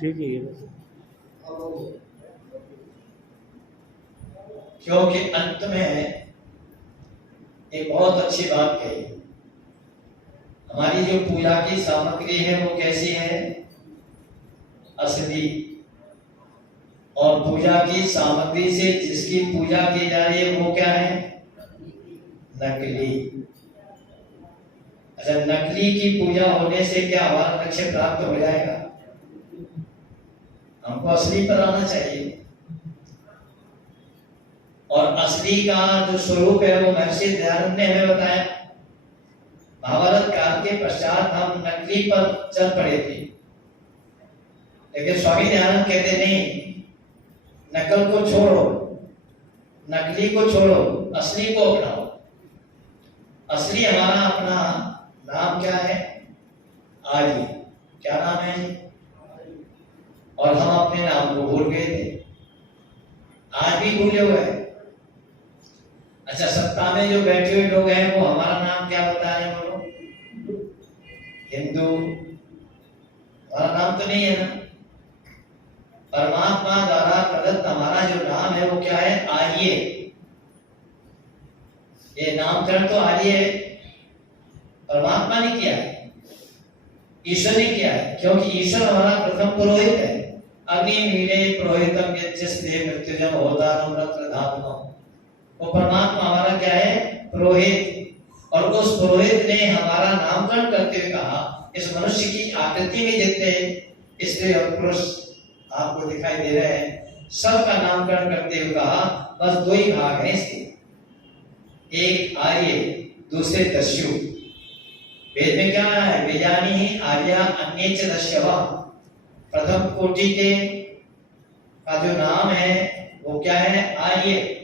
ठीक है। क्योंकि अंत में एक बहुत अच्छी बात कही, हमारी जो पूजा की सामग्री है वो कैसी है? असली। और पूजा की सामग्री से जिसकी पूजा की जा रही है वो क्या है? नकली। अच्छा, नकली की पूजा होने से क्या हमारा लक्ष्य प्राप्त हो जाएगा? हमको असली पर आना चाहिए। और असली का जो स्वरूप है वो महर्षि दयानंद ने हमें बताया। महाभारत काल के पश्चात हम नकली पर चल पड़े थे, लेकिन स्वामी दयानंद कहते नहीं, नकल को छोड़ो, नकली को छोड़ो, असली को अपनाओ। असली हमारा अपना नाम क्या है? आर्य। क्या नाम है? और हम अपने नाम को भूल गए थे, आज भी भूले हुए हैं। अच्छा, सत्ता में जो बैठे हुए लोग हैं वो हमारा नाम क्या बता रहे हैं? बोलो। हिंदू। हमारा नाम तो नहीं है ना। परमात्मा द्वारा प्रदत्त हमारा जो नाम है वो क्या है? आर्य। ये नामकरण तो आर्य है, परमात्मा ने किया है, ईश्वर ने किया है। क्योंकि ईश्वर हमारा प्रथम पुरोहित है। अग्नि मीले पुरोहितम यज्ञस्ते मृत्युजम होतारम रत्नधातुमम। वो परमात्मा हमारा क्या है? पुरोहित। और उस पुरोहित ने हमारा नामकरण करते हुए कहा, इस मनुष्य की आकृति में जितने स्त्री और पुरुष आपको दिखाई दे रहे हैं, सबका नामकरण करते हुए कहा, बस दो ही भाग हैं इसके, एक आर्य, दूसरे दस्यु। वेद में क्या है? वेदानी ही आर्या अन्येच दस्यवा। प्रथम कोटि के का जो नाम है वो क्या है? आर्य।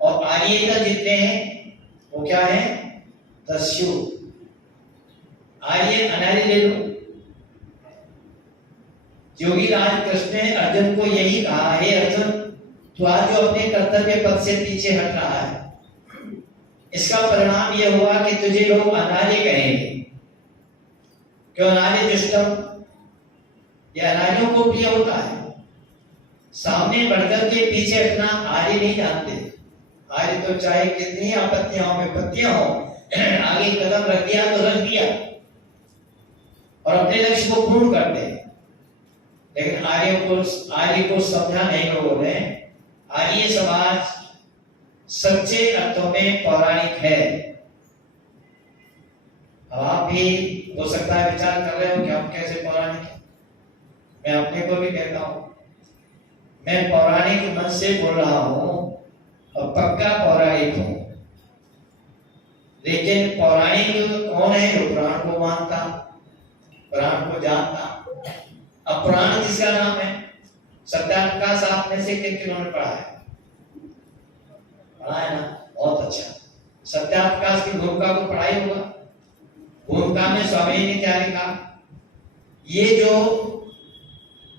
और आर्य का जितने हैं वो क्या है? दस्यु। आर्य अनार्य ले लो। योगी राज कृष्ण ने अर्जुन को यही कहा, हे अर्जुन, तू आज जो अपने कर्तव्य पथ से पीछे हट रहा है, इसका परिणाम यह हुआ कि तुझे लोग अनार्य कहेंगे। क्यों? अनार्य दुष्टम, यह अनार्यों को प्रिय होता है। सामने बढ़कर के पीछे हटना आर्य नहीं जानते। आर्य तो चाहे कितनी आपत्तियां हो, विपत्तियां हो, आगे कदम रख दिया तो रख दिया और अपने लक्ष्य को पूर्ण करते हैं। लेकिन आर्य को समझा नहीं लोगों ने। आर्य समाज सच्चे अर्थों में पौराणिक है। अब आप भी हो सकता है विचार कर रहे हो कि हम कैसे पौराणिक हैं। मैं अपने को भी कहता हूं, मैं पौराणिक मन से बोल रहा हूं और पक्का पौराणिक हूं। लेकिन पौराणिक कौन है? जो पुराण को मानता, पुराण को जानता। अब पुराण जिसका नाम है, सत्याप्रकाश आप में से किन-किन ने पढ़ा है? पढ़ा है ना? बहुत अच्छा। सत्याप्रकाश की भूमिका को पढ़ा ही होगा। भूमिका में स्वामी ने क्या लिखा? ये जो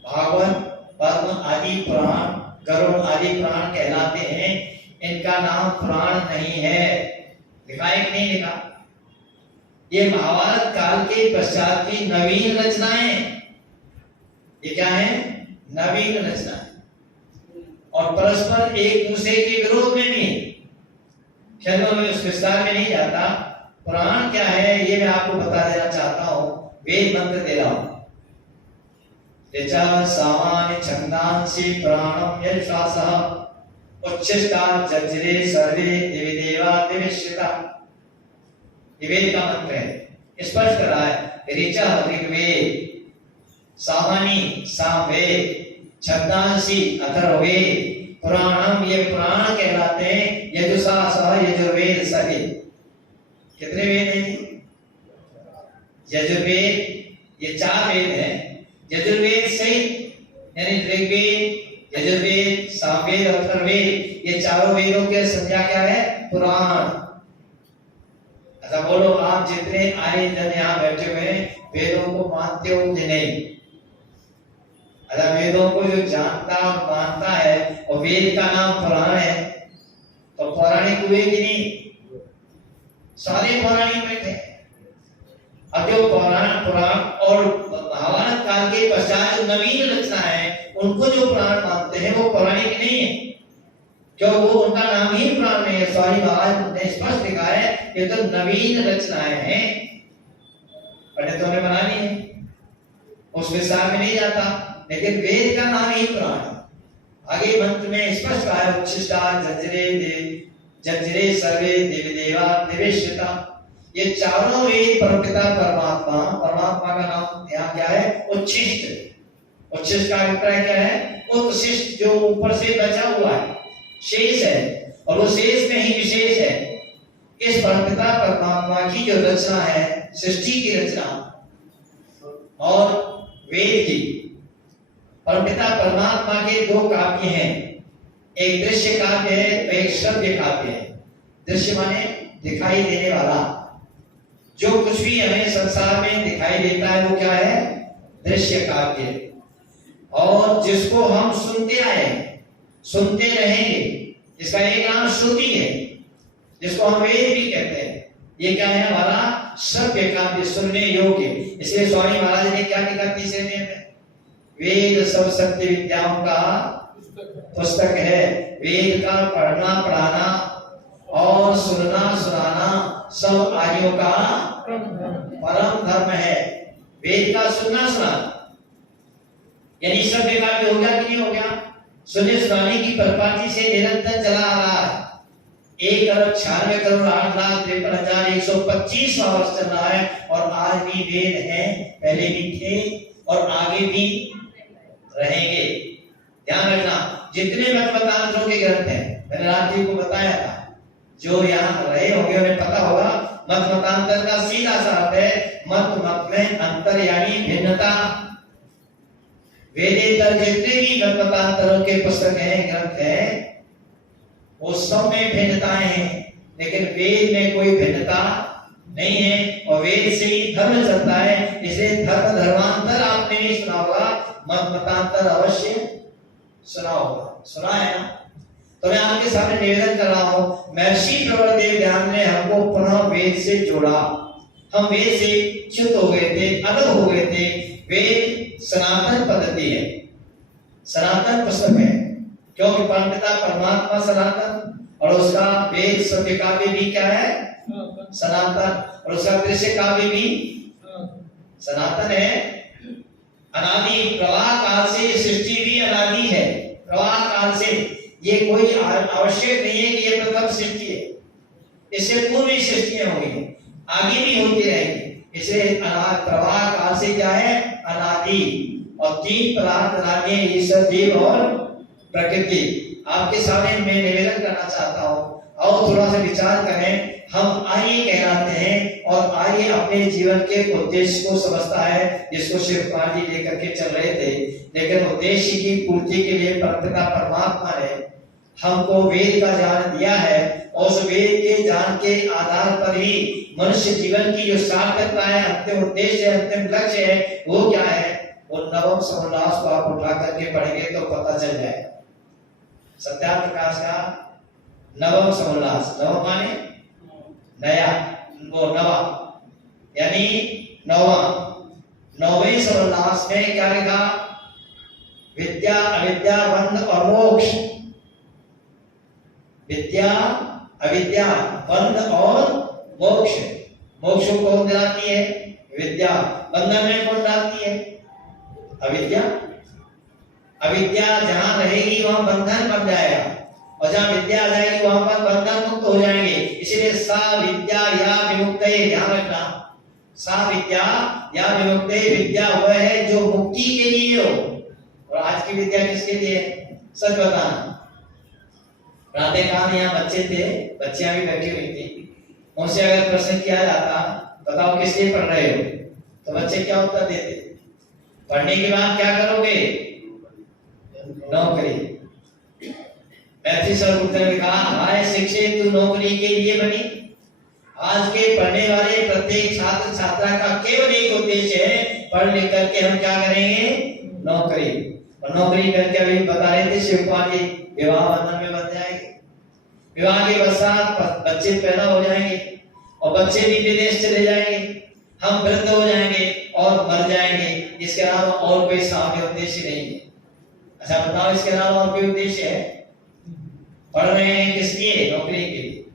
भागवत, पद्म आदि पुराण, गरुड़ आदि पुराण कहलाते हैं, इनका नाम पुराण नहीं है। लिखा है कि नहीं लिखा? ये महाभारत काल के पश्चात की नवीन रचनाएं। ये क्या है? नवीन रचनाएं। और परस्पर एक दूसरे के विरोध में भी। चलो मैं उस विस्तार में नहीं जाता। पुराण क्या है ये मैं आपको बता देना चाहता हूं। वेद मंत्र दे रहा हूं। ऋचा सामान्य छंदांसि प्राणम यशासः उच्छिष्टा जज्रे सर्वे देवी देवा दिविश्रिता। ये वेद का मंत्र है। स्पष्ट करा है। ऋचा ऋग्वेद, सामानी सामवेद, छंदांसि अथर्ववेद, पुराणम ये पुराण कहलाते हैं। यजुषासः यजुर्वेद सहित। कितने वेद हैं? यजुर्वेद ये 4 वेद हैं। यजुर्वेद सहित यानी ऋग्वेद, यजुर्वेद, सामवेद, अथर्ववेद, ये चारों वेदों के संज्ञा क्या है? पुराण। अच्छा बोलो, आप जितने आर्य जन यहाँ बैठे हुए हैं, वेदों को मानते हो कि नहीं? अच्छा, वेदों को जो जानता और मानता है और वेद का नाम पुराण है, तो पौराणिक हुए कि नहीं? सारे पौराणिक बैठे। अब जो पुराण और महाभारत काल के पश्चात जो नवीन रचना है उनको जो पुराण मानते हैं वो पौराणिक नहीं है, क्यों? वो उनका नाम ही पुराण नहीं है। स्वामी महाराज ने स्पष्ट लिखा है कि तो नवीन रचनाएं हैं, पंडितों ने बनानी है, उस विस्तार में नहीं जाता, लेकिन वेद का नाम ही पुराण है। आगे मंत्र में स्पष्ट कहा है उच्छिष्टा जज्रे सर्वे देवदेवा देवेश्वता। ये चारों वेद परमपिता परमात्मा, परमात्मा का नाम यहाँ क्या है? उच्छिष्ट। उच्छिष्ट का अभिप्राय क्या है? उत्शिष्ट, जो ऊपर से बचा हुआ है, शेष है, और वो शेष में ही विशेष है। इस परमपिता परमात्मा की जो रचना है, सृष्टि की रचना और वेद की, परमपिता परमात्मा के दो काव्य हैं, एक दृश्य काव्य है, एक श्रव्य काव्य है। दृश्य माने दिखाई देने वाला, जो कुछ भी हमें संसार में दिखाई देता है वो क्या है? दृश्य काव्य। और जिसको हम सुनते आए, सुनते रहेंगे, इसका एक नाम श्रुति है, जिसको हम वेद भी कहते हैं। ये क्या है? हमारा श्रव्य काव्य, सुनने योग्य। इसलिए स्वामी महाराज ने क्या लिखा तीसरे में? वेद सब सत्य विद्याओं का पुस्तक है। वेद का पढ़ना पढ़ाना और सुनना सुनाना सब आर्यों का परम धर्म है। वेद का सुनना सुनाना यानी सभ्य काव्य हो गया कि नहीं हो गया? सुनने सुनाने की परिपाटी से निरंतर चला आ रहा है। 1,96,08,53,125 वर्ष चल रहा है, और आज भी वेद है, पहले भी थे और आगे भी रहेंगे। ध्यान रखना, जितने मत मतांतरों के ग्रंथ हैं, मैंने रात जी को बताया था, जो यहाँ रहे होंगे उन्हें पता होगा, मत मतांतर का सीधा सा अर्थ है मत मत में अंतर यानी भिन्नता। वेदेतर जितने भी मत मतांतरों के पुस्तक हैं, ग्रंथ हैं, वो सब में भिन्नताएं हैं, लेकिन वेद में कोई भिन्नता नहीं है, और वेद से ही धर्म चलता है। इसलिए धर्म धर्मांतर आपने भी सुना होगा, मत मतांतर अवश्य सुना होगा, सुना है ना? तो मैं आपके सामने निवेदन कर रहा हूं, महर्षि प्रवरदेव ध्यान ने हमको पुनः वेद से जोड़ा। हम वेद से च्युत हो गए थे, अलग हो गए थे। वेद सनातन पद्धति है, सनातन पुस्तक है, क्योंकि परमपिता परमात्मा सनातन, और उसका वेद सत्य काव्य भी क्या है? सनातन, और उसका दृश्य काव्य भी सनातन है। अनादि प्रवाह काल से सृष्टि भी अनादि है, प्रवाह काल से। ये कोई आवश्यक नहीं है कि ये प्रथम सृष्टि है, इससे पूर्व भी सृष्टियां हुई, आगे भी होती रहेंगी। इसलिए प्रवाह काल से क्या है? अनादि, और तीन पदार्थ अनादि, ईश्वर, जीव और प्रकृति। आपके सामने मैं निवेदन करना चाहता हूँ, और थोड़ा सा विचार करें। हम आर्य कहलाते हैं, और आर्य अपने जीवन के उद्देश्य को समझता है, जिसको शिव कुमार जी लेकर के चल रहे थे। लेकिन उद्देश्य की पूर्ति के लिए परमपिता परमात्मा ने हमको वेद का ज्ञान दिया है, और उस वेद के ज्ञान के आधार पर ही मनुष्य जीवन की जो सार्थकता है, अंतिम उद्देश्य, अंतिम लक्ष्य है, वो क्या है? वो नवम समोल्लास को आप उठा करके पढ़ेंगे तो पता चल जाएगा। सत्याप्रकाश का नवम समोल्लास, नवम माने नया, वो नवा यानी नौवा। नौवें समोल्लास में क्या लिखा? विद्या अविद्या बंध और मोक्ष। विद्या अविद्या बंध और मोक्ष। मोक्ष को कौन दिलाती है? विद्या। बंधन में कौन डालती है? अविद्या। अविद्या जहां रहेगी वहां बंधन बन जाएगा, और जहां विद्या आ जाएगी वहां पर बंधन मुक्त हो जाएंगे। इसलिए सा विद्या या विमुक्ते, ध्यान रखना, सा विद्या या विमुक्ते, विद्या वह है जो मुक्ति के लिए हो। और आज की विद्या किसके लिए? सच बताना। प्रातः काल यहाँ बच्चे थे, बच्चियां भी बैठी हुई थी, उनसे अगर प्रश्न किया जाता बताओ किस लिए पढ़ रहे हो, तो बच्चे क्या उत्तर देते? पढ़ने के बाद क्या करोगे? नौकरी। मैथिली सर उत्तर में कहा, हाय शिक्षित तू नौकरी के लिए बनी। आज के पढ़ने वाले प्रत्येक छात्र छात्रा का केवल एक उद्देश्य है, पढ़ लिख करके हम क्या करेंगे? नौकरी। और नौकरी करके अभी बता रहे थे शिव कुमार जी, विवाह बंधन में बन जाएंगे। विवाह के पश्चात बच्चे पैदा हो जाएंगे, और बच्चे भी विदेश चले जाएंगे, हम वृद्ध हो जाएंगे, और मर जाएंगे, इसके अलावा और कोई सामने उद्देश्य नहीं है। अच्छा बताओ, इसके अलावा और कोई उद्देश्य है? पढ़ रहे हैं किस लिए? नौकरी के लिए।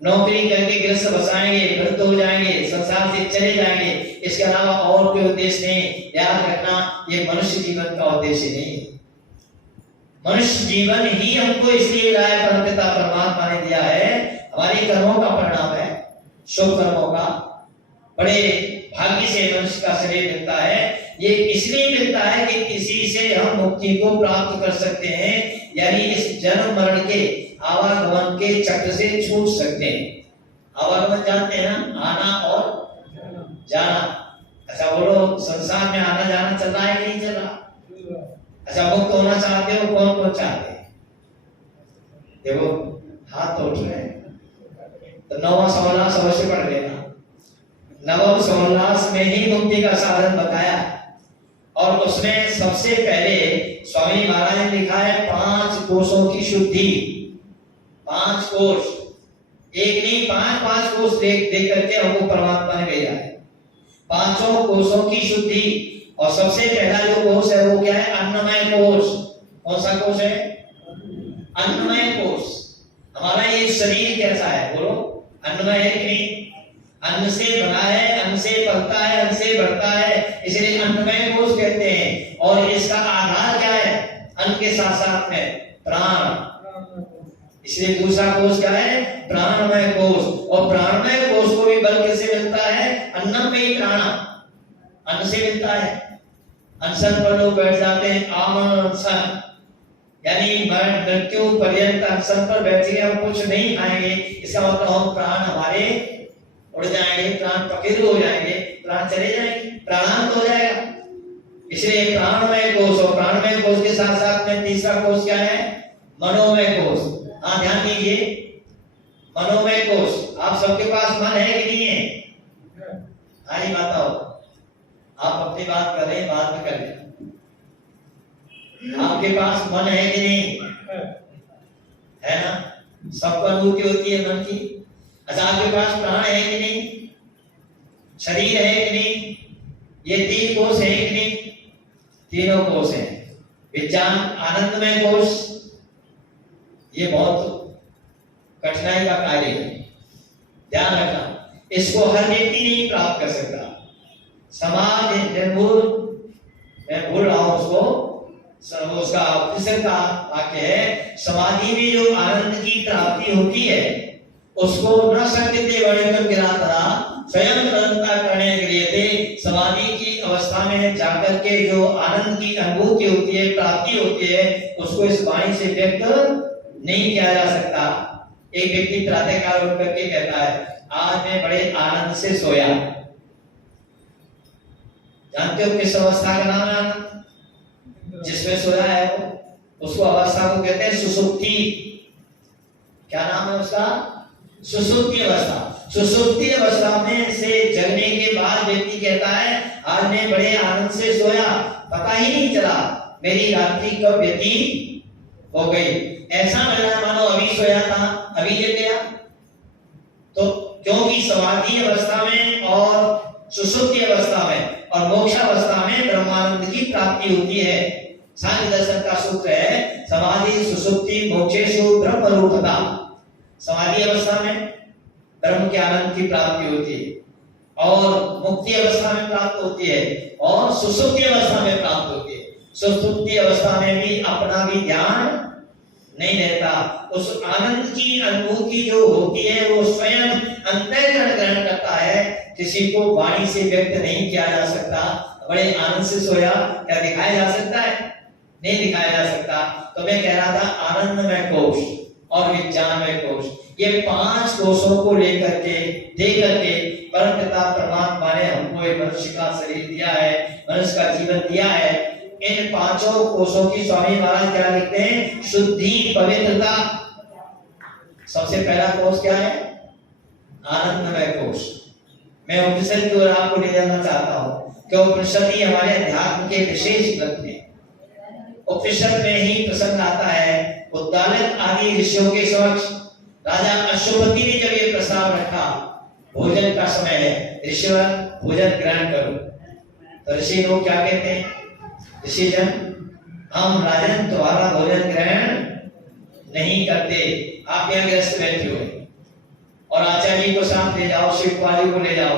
नौकरी करके गृहस्थ बसाएंगे, वृद्ध हो जाएंगे, संसार से चले जाएंगे, इसके अलावा और कोई उद्देश्य नहीं। याद रखना, ये मनुष्य जीवन का उद्देश्य नहीं है। मनुष्य जीवन ही हमको इसलिए लाया, परमपिता परमात्मा ने दिया है, हमारे कर्मों का परिणाम है, शुभ कर्मों का। बड़े भाग्य से मनुष्य का शरीर मिलता है। ये इसलिए मिलता है कि किसी से हम मुक्ति को प्राप्त कर सकते हैं, यानी इस जन्म मरण के आवागमन के चक्र से छूट सकते हैं। आवागमन जानते हैं ना, आना और जाना। अच्छा बोलो, संसार में आना जाना चल रहा है कि नहीं चल रहा? अच्छा मुक्त होना चाहते हो? कौन कौन चाहते हैं? देखो हाथ तो उठ रहे हैं। तो नौवां सोमनाथ अवश्य पढ़ लेना। नवम सोमनाथ में ही मुक्ति का साधन बताया, और उसमें सबसे पहले स्वामी महाराज ने लिखा है 5 कोषों की शुद्धि। 5 कोष, एक नहीं 5 कोष देख करके हमको परमात्मा ने भेजा है। 5 कोषों की शुद्धि। और सबसे पहला जो कोष है वो क्या है? अन्नमय कोष। कौन सा कोष है? अन्नमय कोष। हमारा ये शरीर कैसा है बोलो? अन्नमय है कि नहीं? अन्न से बना है, अन्न से पलता है, अन्न से बढ़ता है, इसलिए अन्नमय कोष कहते हैं। और इसका आधार क्या है? अन्न के साथ साथ में प्राण, इसलिए दूसरा कोष क्या है? प्राणमय कोष। और प्राणमय कोष को भी बल किससे मिलता है? अन्नम में ही प्राण, अन्न से मिलता है। अनशन पर लोग बैठ जाते हैं, आमरण अनशन, यानी मृत्यु पर्यंत अनशन पर बैठे, हम कुछ नहीं खाएंगे, इसका मतलब हम प्राण हमारे उड़ जाएंगे, प्राण पखेरु हो जाएंगे, प्राण चले जाएंगे, प्राणांत हो जाएगा। इसलिए प्राणमय कोष। और प्राणमय कोष के साथ साथ में तीसरा कोष क्या है? मनोमय कोष। हाँ ध्यान दीजिए, मनोमय कोष। आप सबके पास मन है कि नहीं है? हाँ जी बताओ, आप अपनी बात कर रहे हैं, बात में कर रहे हैं। आपके पास मन है कि नहीं? है ना? सबको अनुभूति होती है मन की। अच्छा आपके पास प्राण है कि नहीं? शरीर है कि नहीं? ये 3 कोष है कि नहीं? तीनों कोष हैं। विज्ञान आनंदमय कोष, ये बहुत कठिनाई का कार्य है, ध्यान रखना। इसको हर व्यक्ति नहीं प्राप्त कर सकता। समाज मैं भूल रहा हूं उसका उपनिषद का वाक्य है, समाधि में जो आनंद की प्राप्ति होती है उसको न शक्यते वर्णितम गिरातरा स्वयं तदंता करने के लिए थे। समाधि की अवस्था में जाकर के जो आनंद की अनुभूति होती है, प्राप्ति होती है, उसको इस वाणी से व्यक्त नहीं किया जा सकता। एक व्यक्ति प्रातःकाल उठ करके कहता है, आज मैं बड़े आनंद से सोया। जानते हो किस अवस्था का नाम है आनंद? जिसमें सोया है वो, उसको अवस्था को कहते हैं सुसुप्ति। क्या नाम है उसका? सुसुप्ति अवस्था। सुसुप्ति अवस्था में से जगने के बाद व्यक्ति कहता है, आज मैं बड़े आनंद से सोया, पता ही नहीं चला मेरी रात्रि कब व्यतीत हो गई। ऐसा लग रहा मानो अभी सोया था, अभी जग गया। तो क्योंकि समाधि अवस्था में और सुसुप्ति अवस्था में और मोक्ष अवस्था में ब्रह्मानंद की प्राप्ति होती है। सांख्य दर्शन का सूत्र है, समाधि सुसुप्ति मोक्षेषु ब्रह्म रूपता। समाधि अवस्था में ब्रह्म के आनंद की प्राप्ति होती है और मुक्ति अवस्था में प्राप्त होती है और सुसुप्ति अवस्था में प्राप्त होती है। सुसुप्ति अवस्था में भी अपना भी ध्यान नहीं रहता। उस आनंद की अनुभूति जो होती है वो स्वयं अंतःकरण ग्रहण करता है, किसी को वाणी से व्यक्त नहीं किया जा सकता। बड़े आनंद से सोया, क्या दिखाया जा सकता है? नहीं दिखाया जा सकता। तो मैं कह रहा था आनंदमय कोष और विज्ञानमय कोष, ये 5 कोषों को लेकर के दे करके परमपिता परमात्मा ने हमको एक मनुष्य का शरीर दिया है, मनुष्य का जीवन दिया है। इन 5 कोषों की स्वामी महाराज क्या लिखते हैं? शुद्धि, पवित्रता। सबसे पहला कोष क्या है? आनंदमय कोष। मैं उपनिषद की ओर आपको ले जाना चाहता हूँ, क्योंकि उपनिषद ही हमारे अध्यात्म के विशेष ग्रंथ हैं। उपनिषद में ही प्रसंग आता है, उद्दालक आदि ऋषियों के समक्ष राजा अश्वपति ने जब ये प्रस्ताव रखा, भोजन का समय है, ऋषिवर भोजन ग्रहण करो। तो ऋषि लोग क्या कहते हैं, ऋषि जन, हम राजन तुम्हारा भोजन ग्रहण नहीं करते, आप यहाँ गृहस्थ बैठे हुए और आचार्य को साथ ले जाओ, शिवपाली को ले जाओ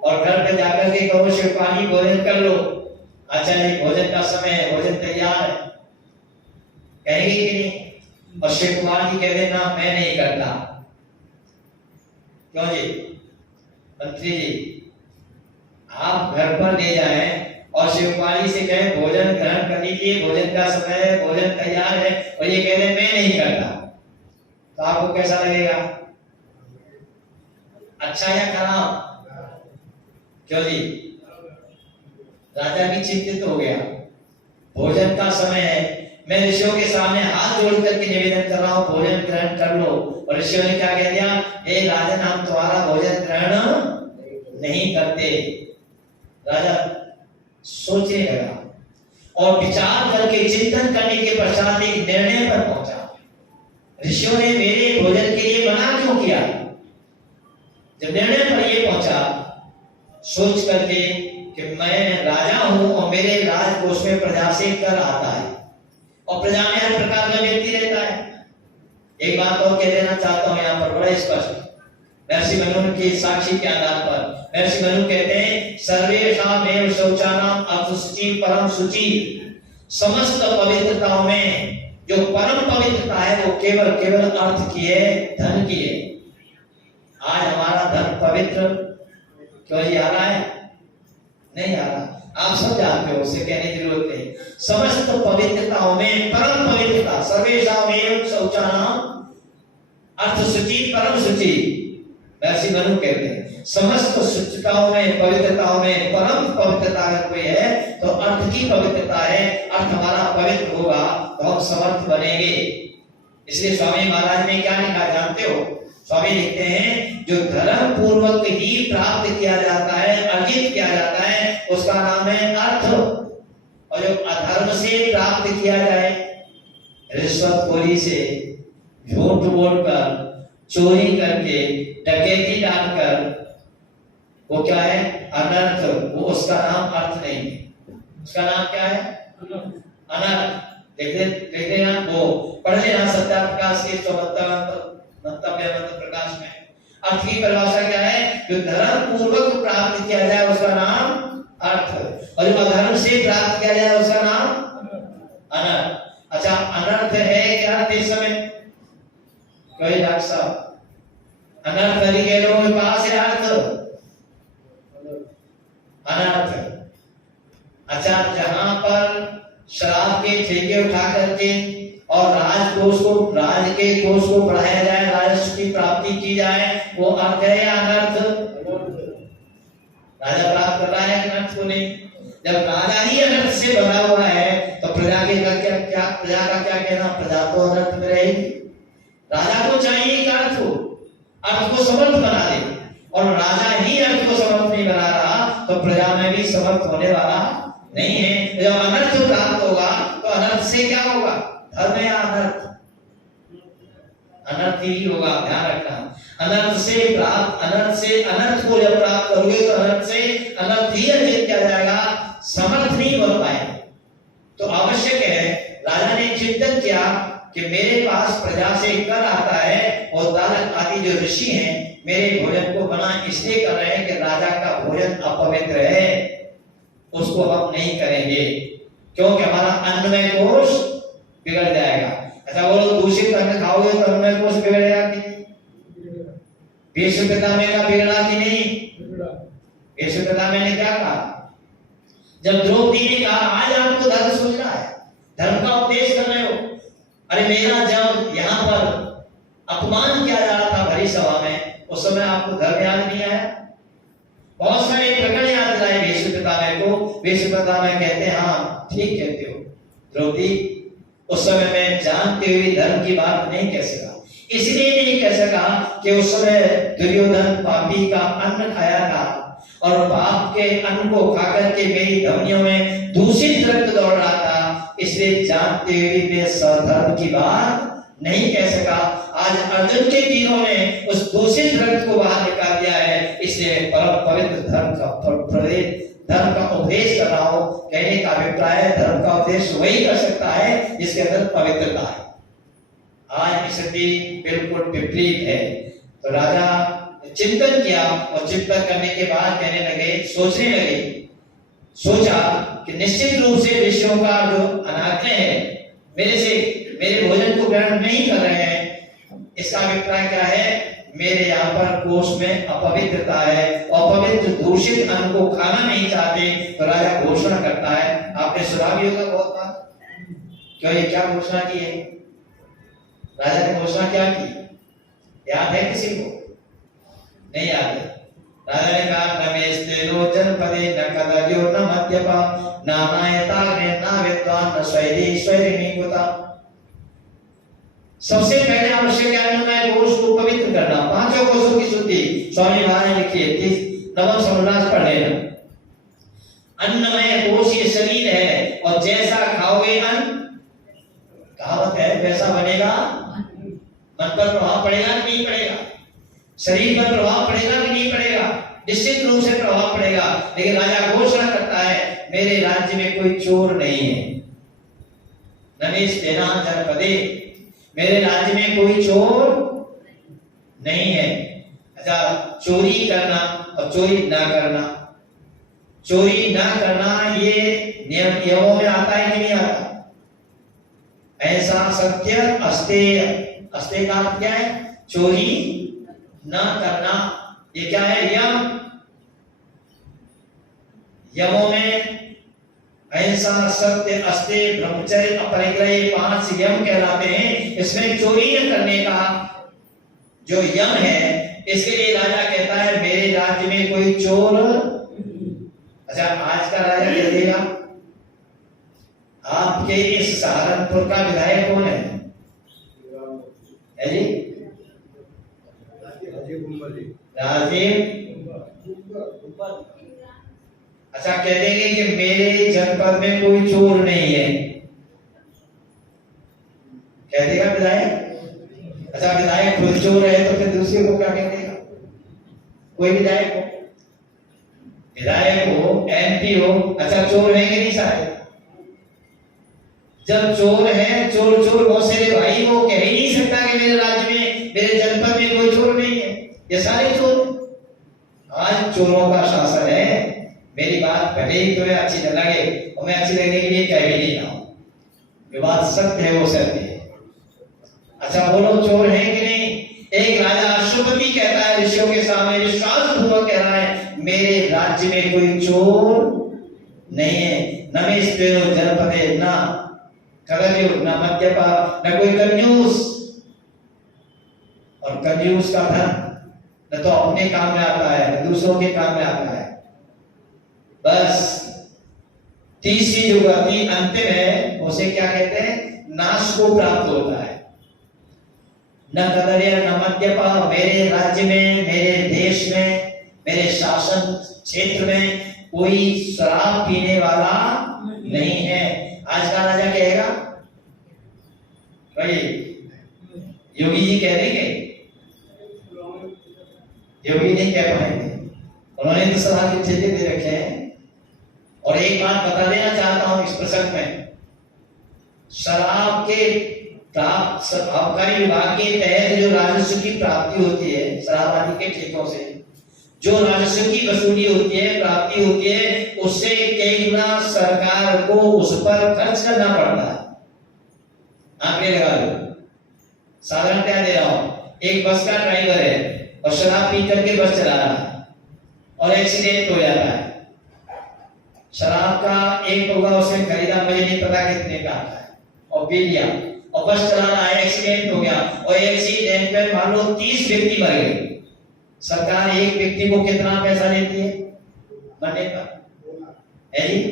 और घर पे जाकर के कहो शिवपाली भोजन कर लो, आचार्य भोजन का समय है, भोजन तैयार है, कहेंगे कि नहीं? और शिवकुमार जी कह देना मैं नहीं करता। क्यों जी? मंत्री जी, आप घर पर ले जाएं और शिवकुमारी से कहें भोजन ग्रहण कर लीजिए, भोजन का समय है, भोजन तैयार है, और ये कह रहे मैं नहीं करता, तो आपको कैसा लगेगा? अच्छा या खराब? क्यों जी? राजा भी चिंतित हो गया, भोजन का समय है, मैं ऋषियों के सामने हाथ जोड़ करके निवेदन कर रहा हूं भोजन ग्रहण कर लो, और ऋषियों ने क्या कह दिया, हे राजन हम तुम्हारा भोजन ग्रहण नहीं करते। राजा सोचने लगा और विचार करके चिंतन करने के पश्चात एक निर्णय पर पहुंचा, ऋषियों ने मेरे भोजन के लिए मना क्यों किया? जब निर्णय पर ये पहुंचा, सोच करके कि मैं राजा हूं और मेरे राजकोष में प्रजा से कर आता है और प्रजा में हर प्रकार का व्यक्ति रहता है। एक बात और कह देना चाहता हूं यहाँ पर बड़ा स्पष्ट, महर्षि मनु की साक्षी के आधार पर महर्षि मनु कहते हैं सर्वेषामेव शौचानाम अर्थशुचि परम शुचि, समस्त पवित्रताओं में जो परम पवित्रता है वो केवल केवल अर्थ की है, धन की है। आज हमारा धन पवित्र क्यों जी आ रहा है? नहीं आ रहा, आप सब जानते हो, उसे कहने की जरूरत नहीं। समस्त पवित्रताओं में परम पवित्रता, सर्वेषामेव शौचानाम अर्थशुचि परम शुचि, महर्षि मनु कहते हैं समस्त शुचिताओं में पवित्रताओं में परम पवित्रता अगर कोई है तो अर्थ की पवित्रता है। अर्थ हमारा पवित्र होगा तो हम समर्थ बनेंगे। इसलिए स्वामी महाराज ने क्या लिखा जानते हो? स्वामी लिखते हैं जो धर्म पूर्वक ही प्राप्त किया जाता है, अर्जित किया जाता है, उसका नाम है अर्थ, और जो अधर्म से प्राप्त किया जाए, रिश्वतखोरी से, झूठ बोलकर, चोरी करके, डकैती डालकर, वो क्या है? अनर्थ। वो उसका नाम अर्थ नहीं, उसका नाम क्या है? अनर्थ। देख लेना, वो पढ़ लेना सत्याप्रकाश के 94 मंत्र प्रकाश में। अर्थ की परिभाषा क्या है? जो धर्म पूर्वक प्राप्त किया जाए उसका नाम अर्थ, और जो अधर्म से प्राप्त किया जाए उसका नाम अनर्थ। अच्छा, अनर्थ है क्या इस समय? कोई डॉक्टर साहब, अनर्थ के लोगों के पास है अर्थ, अनर्थ। अच्छा, जहां पर शराब के ठेके उठा करके और राजकोष को, राज के कोष को बढ़ाया जाए, राजस्व की प्राप्ति की जाए, वो अर्थ है या अनर्थ? राजा प्राप्त कर रहा है अनर्थ को नहीं। जब राजा ही अनर्थ से बना हुआ है तो प्रजा के का क्या प्रजा का क्या कहना? प्रजा तो अनर्थ में रहेगी। राजा को चाहिए कि अर्थ हो, अर्थ को समर्थ बना दे, और राजा ही अर्थ को समर्थ नहीं बना रहा तो प्रजा में भी समर्थ होने वाला नहीं है। जब अनर्थ प्राप्त होगा तो अनर्थ से क्या होगा? धर्म या अनर्थ? अनर्थ ही होगा, ध्यान रखना। अनर्थ से प्राप्त, अनर्थ को जब प्राप्त करोगे तो अनर्थ से अनर्थ ही अर्जित किया जाएगा, समर्थ नहीं बन पाएगा। तो आवश्यक है, राजा ने चिंतन किया कि मेरे पास प्रजा से कर आता है और दानव आदि जो ऋषि हैं मेरे भोजन को मना इसलिए कर रहे हैं कि राजा का भोजन अपवित्र है, उसको हम नहीं करेंगे क्योंकि हमारा अन्नमय कोष बिगड़ जाएगा। अच्छा, वो लोग दूषित अन्न खाओगे तो अन्नमय कोष बिगड़ेगा कि नहीं? विश्व पितामह का बिगड़ा कि नहीं? विश्व पितामह ने क्या कहा? जब द्रौपदी ने कहा आज आपको धर्म सोचना है, धर्म का उपदेश कर रहे हो, अरे मेरा जब यहाँ पर अपमान किया जा रहा था भरी सभा में, उस समय आपको धर्म याद नहीं आया? बहुत सारे प्रकरण याद दिलाए भीष्म पितामह को। भीष्म पितामह कहते हैं हाँ ठीक कहते हो द्रौपदी, उस समय मैं जानते हुए धर्म की बात नहीं कह सका, इसलिए नहीं कह सका कि उस समय दुर्योधन पापी का अन्न खाया था और पाप के अन्न को खाकर के मेरी धमनियों में दूषित रक्त दौड़ रहा था, इसलिए जानते हुए मैं स्वधर्म की बात नहीं कह सका। आज अर्जुन के तीरों ने उस दूषित रक्त को बाहर निकाल दिया है, इसलिए परम पवित्र धर्म का धर्म का उपदेश कर रहा हूं। कहने का अभिप्राय है धर्म का उपदेश वही कर सकता है जिसके अंदर पवित्रता है। आज की स्थिति बिल्कुल विपरीत है। तो राजा चिंतन किया और चिंतन करने के बाद कहने लगे, सोचने लगे, सोचा कि निश्चित रूप से ऋषियों का जो अनाज्ञा है मेरे भोजन को ग्रहण नहीं कर रहे हैं। इसका अभिप्राय क्या है? मेरे यहाँ पर कोष में अपवित्रता है, अपवित्र दूषित अन्न को खाना नहीं चाहते। तो राजा घोषणा करता है, आपने सुना भी होगा बहुत बार। क्यों ये क्या घोषणा की है? राजा ने घोषणा क्या की, याद है किसी को? नहीं याद है। राजा ने कहा, न मेस्तेनो जनपदे न कदर्यो न मद्यपा न नायताग्ने न विद्वान न स्वैरी स्वैरिणी कुता। सबसे पहले आवश्यक है अन्नमय कोष को पवित्र करना, पांचों कोषों की शुद्धि। स्वामी महाराज ने लिखी है, नवम समास पढ़ लेना। अन्नमय कोष ये शरीर है और जैसा खाओगे अन्न, कहावत है, वैसा बनेगा। मन पर प्रभाव पड़ेगा कि नहीं पड़ेगा? शरीर पर प्रभाव पड़ेगा कि नहीं पड़ेगा? निश्चित रूप से प्रभाव पड़ेगा। लेकिन राजा घोषणा करता है, मेरे राज्य में कोई चोर नहीं है। नमेश देना जनपदे, मेरे राज्य में कोई चोर नहीं है। अच्छा, चोरी करना और चोरी ना करना, चोरी ना करना ये नियमों में आता है कि नहीं आता? ऐसा सत्य अस्तेय, अस्तेय का अर्थ क्या है? चोरी ना करना। ये क्या है? यम। यमों में अहिंसा, सत्य, अस्तेय, ब्रह्मचर्य, अपरिग्रह, ये 5 यम कहलाते हैं। इसमें चोरी न करने का जो यम है, इसके लिए राजा कहता है मेरे राज्य में कोई चोर। अच्छा, आज का राजा कह देगा, आपके इस सहारनपुर का विधायक कौन है जी? राजीव। अच्छा, कह देंगे कि मेरे जनपद में कोई चोर नहीं है, कह देगा विधायक। अच्छा, विधायक खुद चोर है तो फिर दूसरे को क्या कह देगा? कोई विधायक हो, विधायक हो, एमपी हो, अच्छा चोर है कि नहीं सारे? जब चोर है, चोर चोर मौसेरे भाई, वो कह ही नहीं सकता कि मेरे राज्य में, मेरे जनपद में कोई चोर नहीं है। ये सारे चोर। आज चोरों का शासन है। मेरी बात भले ही तुम्हें अच्छी न लगे और मैं अच्छी लगने के लिए कह भी नहीं रहा हूं, जो बात सत्य है वो सत्य है। अच्छा, बोलो चोर है कि नहीं? एक राजा अशुभति कहता है ऋषियों के सामने, विश्वास पूर्वक कह रहा है मेरे राज्य में कोई चोर नहीं है। न मेस्तेनो जनपदे न कदर्यो न मद्यपा, न कोई कंजूस। और कंजूस का धन न तो अपने काम में आता है न दूसरों के काम में आता है। बस तीसरी जो गति अंतिम है उसे क्या कहते हैं? नाश को प्राप्त होता है। न कदर्य न मद्यपा, मेरे राज्य में, मेरे देश में, मेरे शासन क्षेत्र में कोई शराब पीने वाला नहीं है। आज का राजा कहेगा, भाई योगी जी कह देंगे? योगी नहीं कह पाएंगे, उन्होंने तो सलाह के ठेके दे रखे हैं। और एक बात बता देना चाहता हूं इस प्रसंग में, शराब के प्राप्त आबकारी विभाग के तहत जो राजस्व की प्राप्ति होती है, शराब आदि के ठेकों से जो राजस्व की वसूली होती है, प्राप्ति होती है, उससे कई गुना सरकार को उस पर खर्च करना पड़ता है। आंकड़े लगा लो, साधारण क्या दे रहा हूं, एक बस का ड्राइवर है और शराब पी करके बस चला रहा है और एक्सीडेंट हो जाता है। शराब का एक होगा उसने खरीदा, मुझे नहीं पता कितने का आता है, और पी लिया और बस चला रहा है, एक्सीडेंट हो गया और एक्सीडेंट में मान लो 30 व्यक्ति मर गए। सरकार एक व्यक्ति को कितना पैसा देती है मरने पर? है जी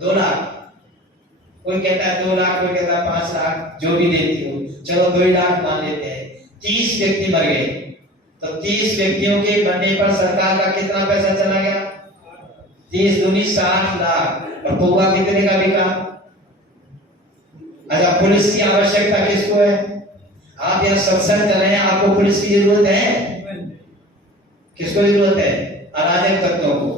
2 लाख। कोई कहता है 2 लाख, कोई कहता है 5 लाख, जो भी देती हो, चलो 2 लाख मान लेते हैं। 30 व्यक्ति मर गए तो 30 व्यक्तियों के मरने पर सरकार का कितना पैसा चला गया? 30 दूनी 60 लाख। और पौवा कितने का बिका? अच्छा, पुलिस की आवश्यकता किसको है? आप यह सत्संग कर रहे हैं, आपको पुलिस की जरूरत है? किसको जरूरत है? अराजक तत्वों को।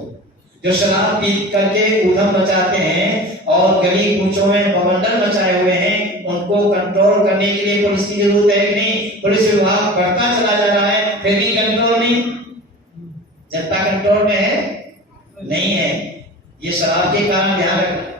जो शराब पी करके ऊधम मचाते हैं और गली कूचों में बवंडर मचाए हुए हैं, उनको कंट्रोल करने के लिए पुलिस की जरूरत है कि नहीं? पुलिस विभाग बढ़ता चला जा रहा है, फिर भी कंट्रोल नहीं। जनता कंट्रोल में है? नहीं है। ये शराब के कारण ध्यान रखना।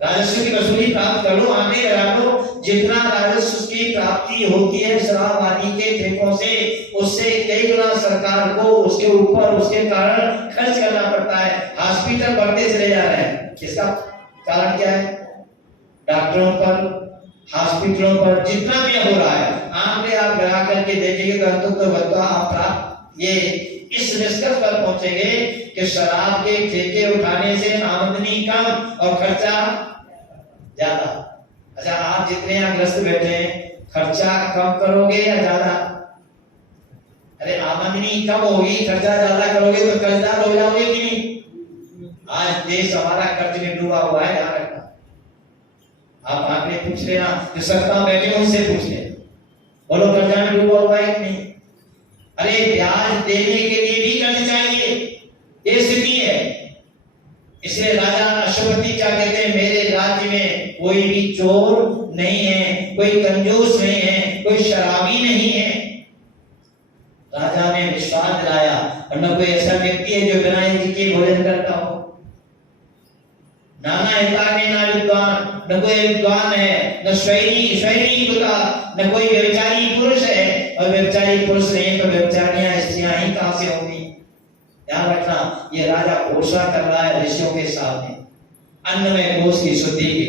राजस्व की वसूली प्राप्त कर लो, आंकड़े लगा लो, जितना राजस्व की प्राप्ति होती है शराब आदि के ठेकों से, उससे कई गुना सरकार को उसके ऊपर उसके कारण खर्च करना पड़ता है। हॉस्पिटल बढ़ते चले जा रहे हैं, इसका कारण क्या है? डॉक्टरों पर, हॉस्पिटलों पर जितना भी हो रहा है, आंकड़े आप लगा करके देखेंगे तो आप ये इस निष्कर्ष पर पहुंचेंगे कि शराब के ठेके उठाने से आमदनी कम और खर्चा ज्यादा। अच्छा, आप जितने यहाँ ग्रस्त बैठे हैं, खर्चा कम करोगे या ज्यादा? अरे आमदनी कम होगी, खर्चा ज्यादा करोगे तो कर्जदार हो जाओगे कि नहीं? आज देश हमारा कर्ज में डूबा हुआ है, ध्यान रखना। आप आंकड़े पूछ लेना, जो सत्ता बैठे उनसे पूछ ले, बोलो कर्जा में डूबा हुआ है कि नहीं? अरे ब्याज देने के लिए भी कर्ज चाहिए, ये स्थिति है। इसलिए राजा अश्वपति क्या कहते हैं? मेरे राज्य में कोई भी चोर नहीं है, कोई कंजूस नहीं है, कोई शराबी नहीं है। राजा ने विश्वास दिलाया, और न कोई ऐसा व्यक्ति है जो बिना इज्जत के भोजन करता हो। नाना हिताग्नि ना विद्वान, न कोई विद्वान है, न स्वैरी बुता, न कोई व्यभिचारी पुरुष है, और व्यभिचारी पुरुष नहीं तो व्यभिचारियां स्त्रियां ही कहां से होंगी? ध्यान रखना, ये राजा घोषणा कर रहा है ऋषियों के सामने अन्नमय कोश की शुद्धि की,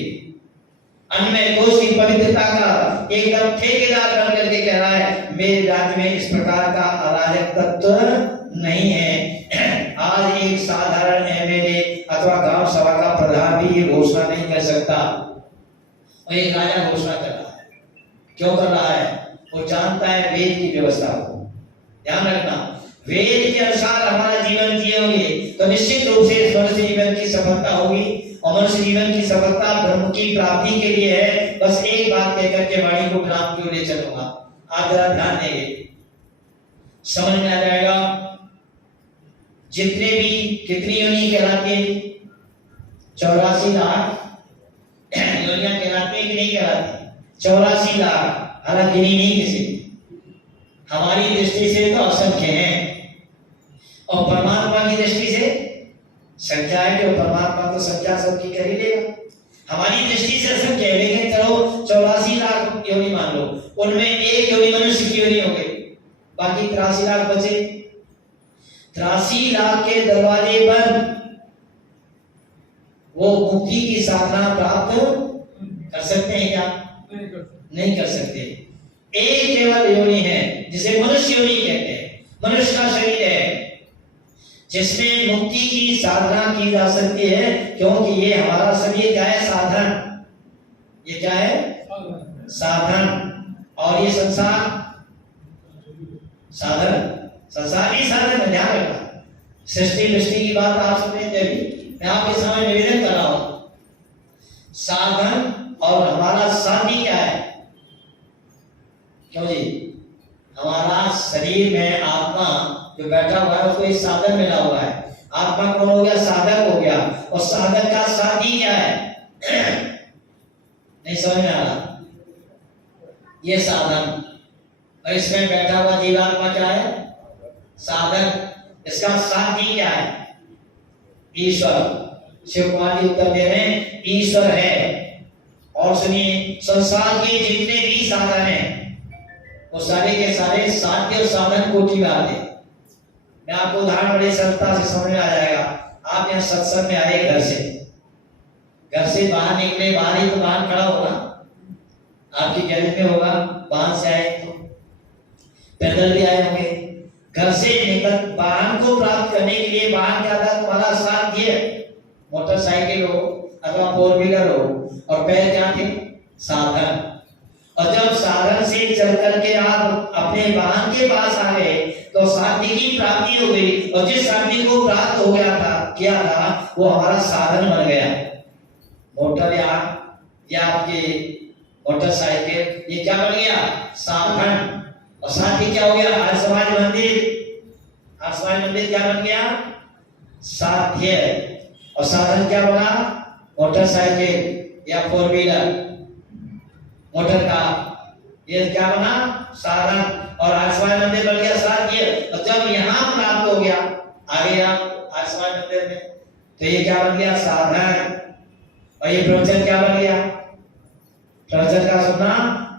अन्नमय कोश की पवित्रता का एकदम ठेकेदार बन करके कह रहा है, मेरे राज्य में इस प्रकार का अराजक तत्व नहीं है। आज एक साधारण एमएलए अथवा गांव सभा का प्रधान भी ये घोषणा नहीं कर सकता, और एक राजा घोषणा कर रहा है। क्यों कर रहा है? वो जानता है वेद की व्यवस्था को। ध्यान रखना, वेद के अनुसार हमारा जीवन जियोगे तो निश्चित रूप से मनुष्य जीवन की सफलता होगी, और मनुष्य जीवन की सफलता धर्म की प्राप्ति के लिए है। बस एक बात कहकर के वाणी को विराम की ओर ले चलूंगा, आप जरा ध्यान देंगे, समझ में आ जाएगा। जितने भी कितनी योनि कहलाती है? 84 लाख योनियां कहलाती है कि नहीं कहलाती? 84 लाख, हालांकि नहीं किसी, हमारी दृष्टि से तो असंख्य हैं, और परमात्मा की दृष्टि से संख्या है, जो परमात्मा तो संख्या सबकी कर ही लेगा। हमारी दृष्टि से असंख्य है, लेकिन चलो 84 लाख योनि मान लो, उनमें एक योनि मनुष्य की योनि हो गई, बाकी 83 लाख बचे। 83 लाख के दरवाजे बंद, वो मुक्ति की साधना प्राप्त कर सकते हैं क्या? नहीं कर सकते। एक केवल योनि है जिसे मनुष्य योनि कहते हैं, मनुष्य का शरीर है जिसमें मुक्ति की साधना की जा सकती है, क्योंकि ये हमारा शरीर क्या है? साधन। ये क्या है? साधन। और ये संसार साधन, संसार ही साधन है। ध्यान रखना, सृष्टि दृष्टि की बात आप समझेंगे, मैं आपके सामने निवेदन कर रहा हूं। साधन और हमारा साथी क्या है? क्यों जी? हमारा शरीर में आत्मा जो बैठा हुआ है उसको एक साधन मिला हुआ है। आत्मा कौन हो गया? साधक हो गया। और साधक का साथी क्या है? नहीं समझ में आ रहा? ये साधन, और इसमें बैठा हुआ जीवात्मा क्या है? साधक। इसका साथी क्या है? ईश्वर। शिव कुमार जी उत्तर दे रहे हैं, ईश्वर है। और सुनिए, संसार के जितने भी साधन हैं वो सारे के सारे साध्य और साधन कोटि में आते हैं। मैं आपको उदाहरण बड़े सरलता से समझ में आ जाएगा। आप यहाँ सत्संग में आए, घर से बाहर निकले, बाहर ही तो वाहन खड़ा होगा, आपकी गैरेज में होगा, वाहन से आए तो पैदल भी आए होंगे। घर से निकल वाहन को प्राप्त करने के लिए वाहन क्या था? तुम्हारा साध्य, मोटरसाइकिल हो अथवा 4 व्हीलर हो, और पैर क्या थे? साधन। और जब साधन से चल करके आप अपने वाहन के पास आ गए तो साध्य की प्राप्ति हो गई, और जिस साध्य को प्राप्त हो गया था, क्या था? वो हमारा साधन बन गया। मोटर या आपके मोटरसाइकिल, ये क्या बन गया? साधन। और साध्य क्या हो गया? आर्य समाज मंदिर। आर्य समाज मंदिर क्या बन गया? साध्य। और साधन क्या बना? मोटरसाइकिल या फोर व्हीलर, मोटर कार, ये क्या बना? साधन। और आसमान मंदिर बन गया साध्य। और जब यहाँ प्राप्त हो गया, आगे आप आसमान मंदिर में, तो ये क्या बन गया? साधन। और ये प्रवचन क्या बन गया? प्रवचन का सुनना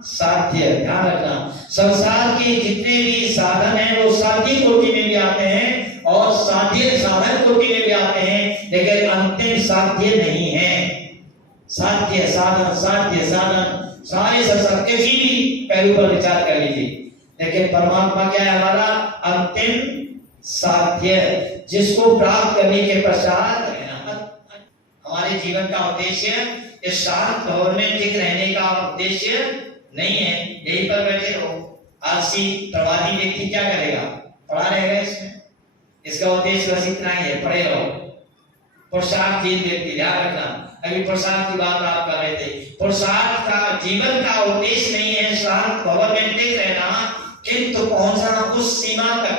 साध्य। ध्यान रखना, संसार के जितने भी साधन हैं वो साध्य कोटि में भी आते हैं और साध्य साधन कोटि में भी आते हैं, लेकिन अंतिम साध्य नहीं है। साध्य साधन, साध्य साधन, सारे संसार किसी भी पहलू पर विचार कर लीजिए, लेकिन परमात्मा क्या है? हमारा अंतिम साध्य, जिसको प्राप्त करने के पश्चात हमारे जीवन का उद्देश्य इस शांत भवन में टिक रहने का उद्देश्य नहीं है। यहीं पर बैठे रहो। आलसी प्रवादी व्यक्ति क्या करेगा? पड़ा रहेगा इसमें। इसका उद्देश्य बस इतना ही है, पड़े रहो। पुरुषार्थहीन व्यक्ति, ध्यान रखना, अभी पुरुषार्थ की बात आप कर रहे थे। पुरुषार्थ का जीवन का उद्देश्य नहीं है शांत भवन में टिक रहना, किंतु पहुंचना उस सीमा तक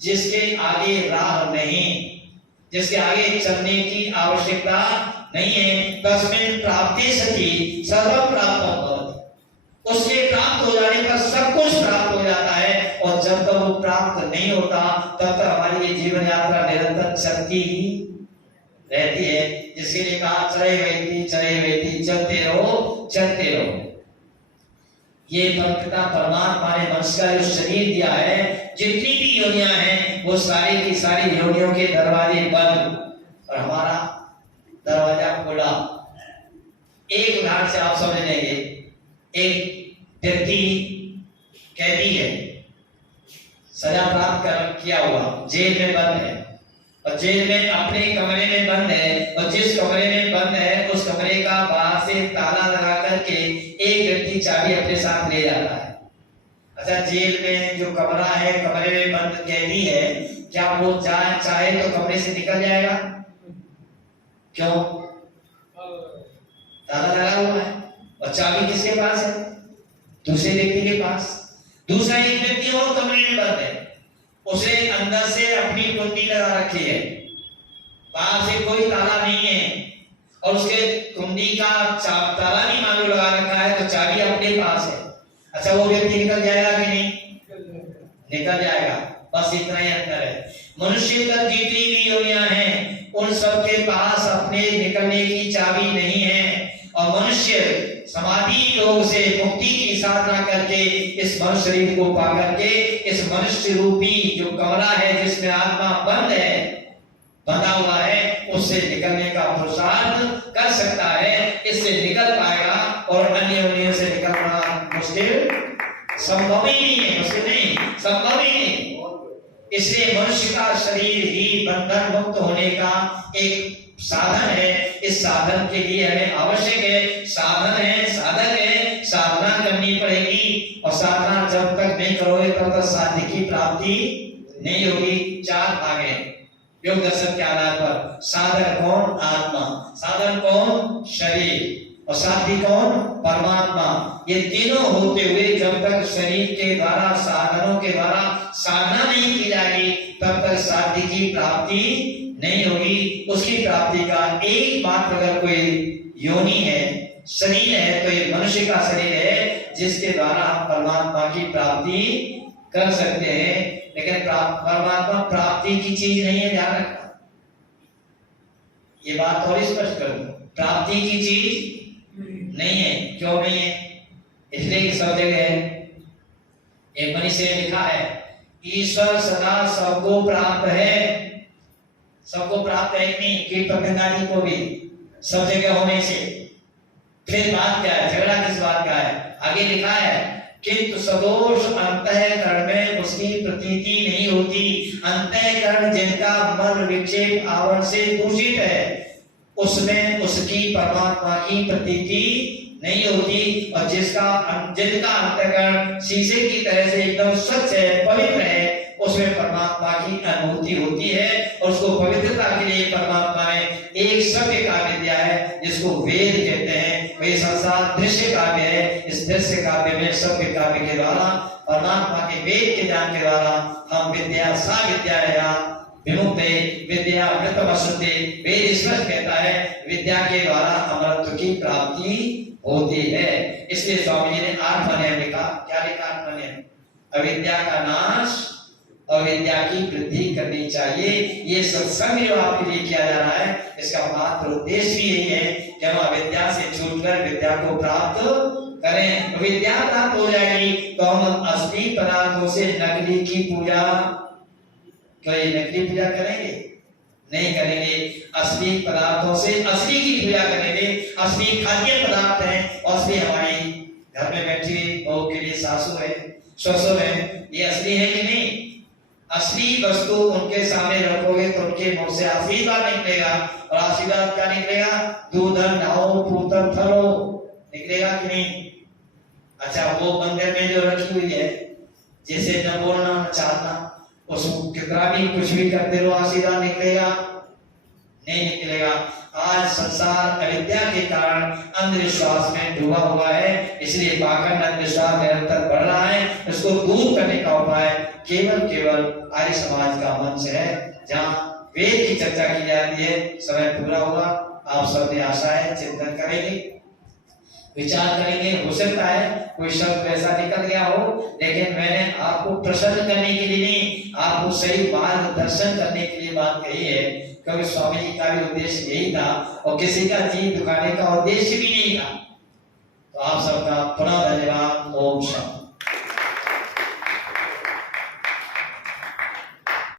जिसके आगे राह नहीं, जिसके आगे चलने की आवश्यकता नहीं है। तस्मिन् प्राप्ते सति सर्वं प्राप्तं भवति। उसके प्राप्त हो जाने पर सब कुछ प्राप्त हो जाता है। और जब तक वो प्राप्त नहीं होता तब तक हमारी ये जीवन यात्रा निरंतर चलती ही रहती है। जिसके लिए कहा चले वेती, चलते रहो चलते रहो। ये पिता परमात्मा ने मनुष्य का जो शरीर दिया है, जितनी भी योनियां हैं वो सारी की सारी योनियों के दरवाजे बंद और हमारा दरवाजा खुला। एक उदाहरण से आप समझ लेंगे। एक व्यक्ति कैदी है, सजा प्राप्त कर किया हुआ, जेल में बंद है और जेल में अपने कमरे में बंद है, और जिस कमरे में बंद है उस कमरे का बाहर से ताला लगा करके एक व्यक्ति चाबी अपने साथ ले जाता है। अच्छा, जेल में जो कमरा है, कमरे में बंद कैदी है, क्या वो चाहे तो कमरे से निकल जाएगा? क्यों? ताला लगा हुआ है और चाबी किसके पास है? दूसरे व्यक्ति के पास। दूसरा एक व्यक्ति और कमरे में बंद है, उसे अंदर से अपनी कुंडी लगा रखी है, बाहर से कोई ताला नहीं है और उसके कुंडी का ताला नहीं मालूम लगा रखा है, तो चाबी अपने पास है। अच्छा, वो व्यक्ति निकल जाएगा कि नहीं? निकल जाएगा। बस इतना ही अंतर है। मनुष्य का जितनी भी योनियां हैं उन सब के पास अपने निकलने की चाबी नहीं है, और मनुष्य समाधि योग से मुक्ति की साधना करके इस मनुष्य शरीर को पा करके इस मनुष्य रूपी जो कमरा है जिसमें आत्मा बंद है, बंधा हुआ है, उससे निकलने का पुरुषार्थ कर सकता है। इससे निकल पाएगा और अन्य योनियों से निकलना मुश्किल, संभव ही नहीं है। मुश्किल नहीं, संभव ही नहीं। इसलिए मनुष्य का शरीर ही बंधन मुक्त होने का एक साधन है। इस साधन के लिए हमें आवश्यक है, साधन है, साधक है, साधना करनी पड़ेगी। और साधना जब तक नहीं करोगे तब तक साध्य की प्राप्ति नहीं होगी। चार भाग हैं योग दर्शन के आधार पर। साधक कौन? आत्मा। साधन कौन? शरीर। और साध्य कौन? परमात्मा। ये तीनों होते हुए जब तक शरीर के द्वारा, साधनों के द्वारा साधना नहीं की जाएगी तब तक साध्य की प्राप्ति नहीं होगी। उसकी प्राप्ति का एकमात्र अगर कोई योनि है, शरीर है, तो ये मनुष्य का शरीर है जिसके द्वारा हम परमात्मा की प्राप्ति कर सकते हैं। लेकिन परमात्मा प्राप्ति की चीज नहीं है, ध्यान रखना। ये बात और स्पष्ट कर दूं, प्राप्ति की चीज नहीं है। क्यों नहीं है? इसलिए कि सब जगह है। एक मनीषी ने लिखा है, ईश्वर सदा सबको प्राप्त है। सबको प्राप्त है कि नहीं? कीट पतंगादि को भी सब जगह होने से। फिर बात क्या है? झगड़ा किस बात का है? आगे लिखा है, किंतु सदोष अंतःकरण में उसकी प्रतीति नहीं होती। अंतःकरण जिनका मन विक्षेप आवरण से दूषित है उसमें उसकी परमात्मा की प्रतीति नहीं होती। और जिनका अंतःकरण शीशे की तरह से एकदम स्वच्छ है, पवित्र है, उसमें परमात्मा की अनुभूति होती है। और उसको पवित्रता के लिए परमात्मा ने एक सभ्य काव्य दिया है जिसको वेद कहते हैं। वही संसार दृश्य काव्य है। इस दृश्य काव्य में सभ्य काव्य के द्वारा परमात्मा के वेद के ज्ञान के द्वारा हम विद्या सा विद्या विमुक्ते विद्या अमृतमश्नुते। वेद स्पष्ट कहता है विद्या के द्वारा अमृत की प्राप्ति होती है। इसलिए स्वामी जी ने 8वां नियम लिखा। क्या लिखा 8वां नियम? अविद्या का नाश, अविद्या की वृद्धि करनी चाहिए। ये सत्संग जो आपके लिए किया जा रहा है, इसका मात्र उद्देश्य भी यही है कि हम अविद्या से छूटकर विद्या को प्राप्त करें। विद्या प्राप्त हो जाएगी तो हम असली पदार्थों से नकली की पूजा, क्या ये नकली पूजा करेंगे? नहीं करेंगे। असली पदार्थों से असली की पूजा करेंगे। असली खाद्य पदार्थ है, असली हमारी घर में बैठी हुई बहू के लिए सासू है, ससुर है, ये असली है कि नहीं? असली वस्तु उनके सामने रखोगे तो उनके मुंह से आशीर्वाद निकलेगा। और आशीर्वाद क्या निकलेगा? दूधन नाओ पुत्र थरो निकलेगा कि नहीं? अच्छा, वो मंदिर में जो रखी हुई है, जैसे न बोलना न चाहना, उसको कितना भी कुछ भी करते रहो, आशीर्वाद निकलेगा? नहीं निकलेगा। आज संसार अविद्या के कारण अंधविश्वास में डूबा हुआ है, इसलिए पाखंड अंधविश्वास निरंतर बढ़ रहा है। इसको दूर करने का उपाय केवल आर्य समाज का मंच है, जहाँ वेद की चर्चा की जाती है। समय पूरा हुआ, आप सबने आशा है चिंतन करेंगे, विचार करेंगे। हो सकता है कोई शब्द ऐसा निकल गया हो, लेकिन मैंने आपको प्रसन्न करने के लिए नहीं, आपको सही मार्गदर्शन करने के लिए बात कही है। क्योंकि स्वामी जी का भी उद्देश्य यही था और किसी का जी दुखाने का उद्देश्य भी नहीं था। तो आप सबका पुनः धन्यवाद। ओम शांति।